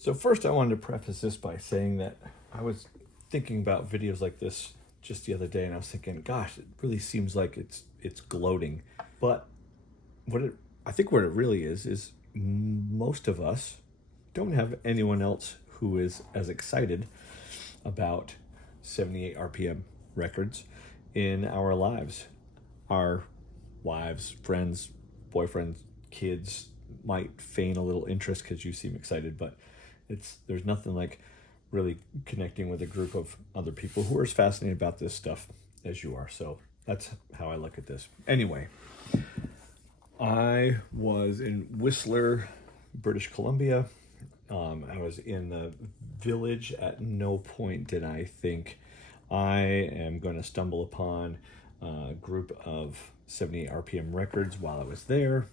So first I wanted to preface this by saying that I was thinking about videos like this just the other day, and I was thinking, gosh, it really seems like it's gloating. But I think what it really is most of us don't have anyone else who is as excited about 78 RPM records in our lives. Our wives, friends, boyfriends, kids might feign a little interest because you seem excited, but there's nothing like really connecting with a group of other people who are as fascinated about this stuff as you are. So that's how I look at this. Anyway, I was in Whistler, British Columbia. I was in the village. At no point did I think I am going to stumble upon a group of 78 RPM records while I was there.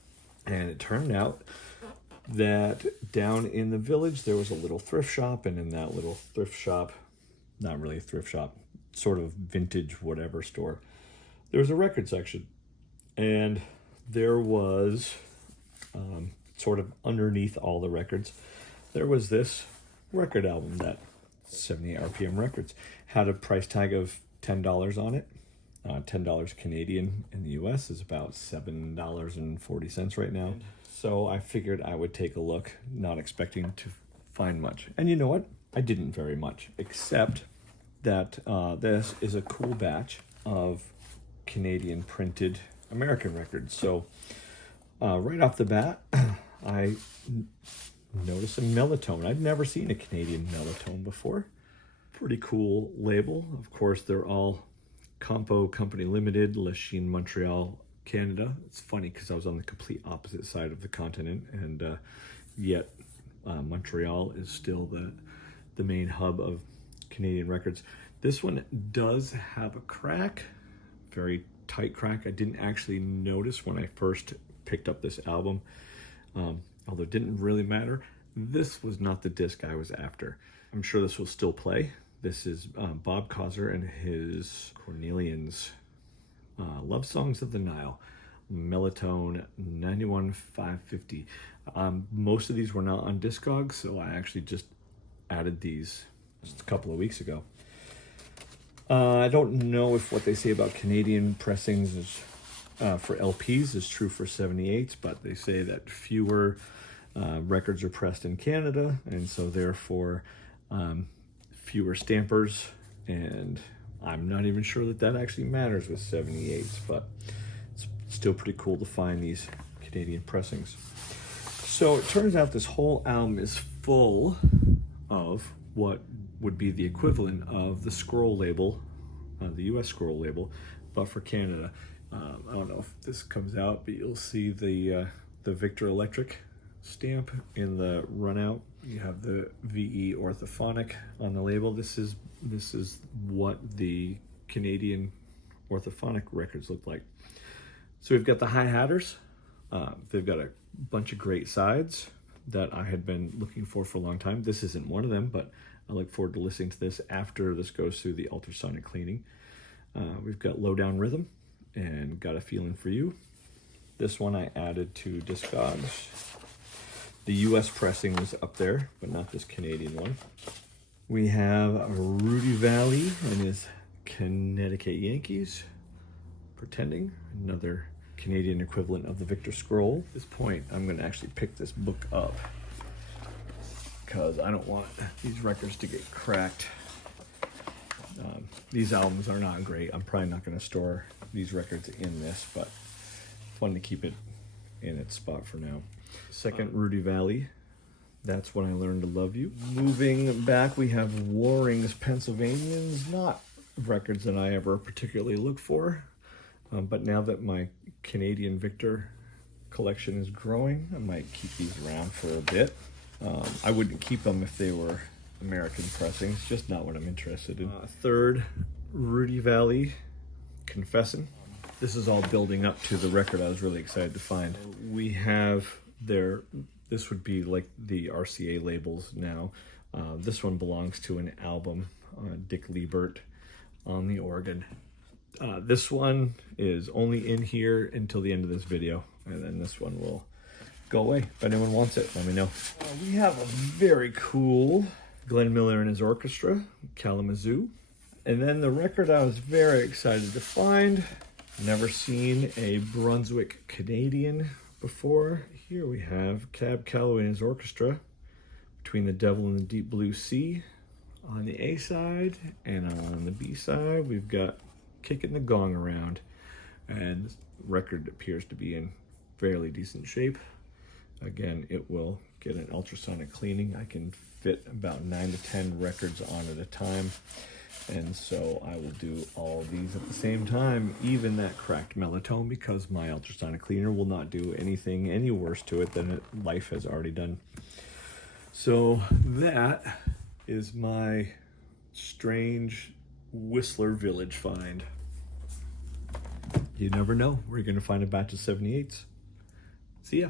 And it turned out that down in the village there was a little thrift shop, and in that little thrift shop, not really a thrift shop, sort of vintage whatever store, there was a record section. And there was sort of underneath all the records, there was this record album that 78 RPM Records had a price tag of $10 on it. $10 Canadian in the US is about $7.40 right now. So I figured I would take a look, not expecting to find much. And you know what? I didn't very much, except that this is a cool batch of Canadian printed American records. So right off the bat, I noticed a Melotone. I'd never seen a Canadian Melotone before. Pretty cool label. Of course, they're all Compo Company Limited, Lachine, Montreal, Canada. It's funny because I was on the complete opposite side of the continent, and yet Montreal is still the main hub of Canadian records. This one does have a crack, very tight crack. I didn't actually notice when I first picked up this album, although it didn't really matter. This was not the disc I was after. I'm sure this will still play. This is Bob Causer and his Cornelians Love Songs of the Nile, Melotone 91-550. Most of these were not on Discogs, so I actually just added these just a couple of weeks ago. I don't know if what they say about Canadian pressings is for LPs is true for 78s, but they say that fewer records are pressed in Canada, and so therefore fewer stampers, and I'm not even sure that actually matters with 78s, but it's still pretty cool to find these Canadian pressings. So it turns out this whole album is full of what would be the equivalent of the scroll label, the US scroll label, but for Canada. I don't know if this comes out, but you'll see the Victor Electric stamp in the run out. You have the VE orthophonic on the label. This is what the Canadian orthophonic records look like. So we've got the hi-hatters. They've got a bunch of great sides that I had been looking for a long time. This isn't one of them, but I look forward to listening to this after this goes through the ultrasonic cleaning. We've got Low Down Rhythm and Got a Feeling for You. This one I added to Discogs. The US pressing was up there, but not this Canadian one. We have Rudy Valley and his Connecticut Yankees, Pretending, another Canadian equivalent of the Victor Scroll. At this point, I'm going to actually pick this book up because I don't want these records to get cracked. These albums are not great. I'm probably not going to store these records in this, but fun to keep it in its spot for now. Second, Rudy Valley, That's When I Learned to Love You. Moving back, we have Waring's Pennsylvanians, not records that I ever particularly look for, but now that my Canadian Victor collection is growing, I might keep these around for a bit. I wouldn't keep them if they were American pressings, just not what I'm interested in. Third, Rudy Valley, Confessin'. This is all building up to the record I was really excited to find. We have this would be like the RCA labels now. This one belongs to an album, Dick Liebert on the organ. This one is only in here until the end of this video, and then this one will go away. If anyone wants it, let me know. We have a very cool Glenn Miller and his orchestra, Kalamazoo. And then the record I was very excited to find. Never seen a Brunswick Canadian before. Here we have Cab Calloway and his orchestra, Between the Devil and the Deep Blue Sea on the A side, and on the B side we've got Kicking the Gong Around. And this record appears to be in fairly decent shape. Again, it will get an ultrasonic cleaning. I can fit about 9 to 10 records on at a time, and so I will do all of these at the same time, even that cracked Melotone, because my ultrasonic cleaner will not do anything any worse to it than life has already done. So that is my strange Whistler Village find. You never know where you're going to find a batch of 78s. See ya.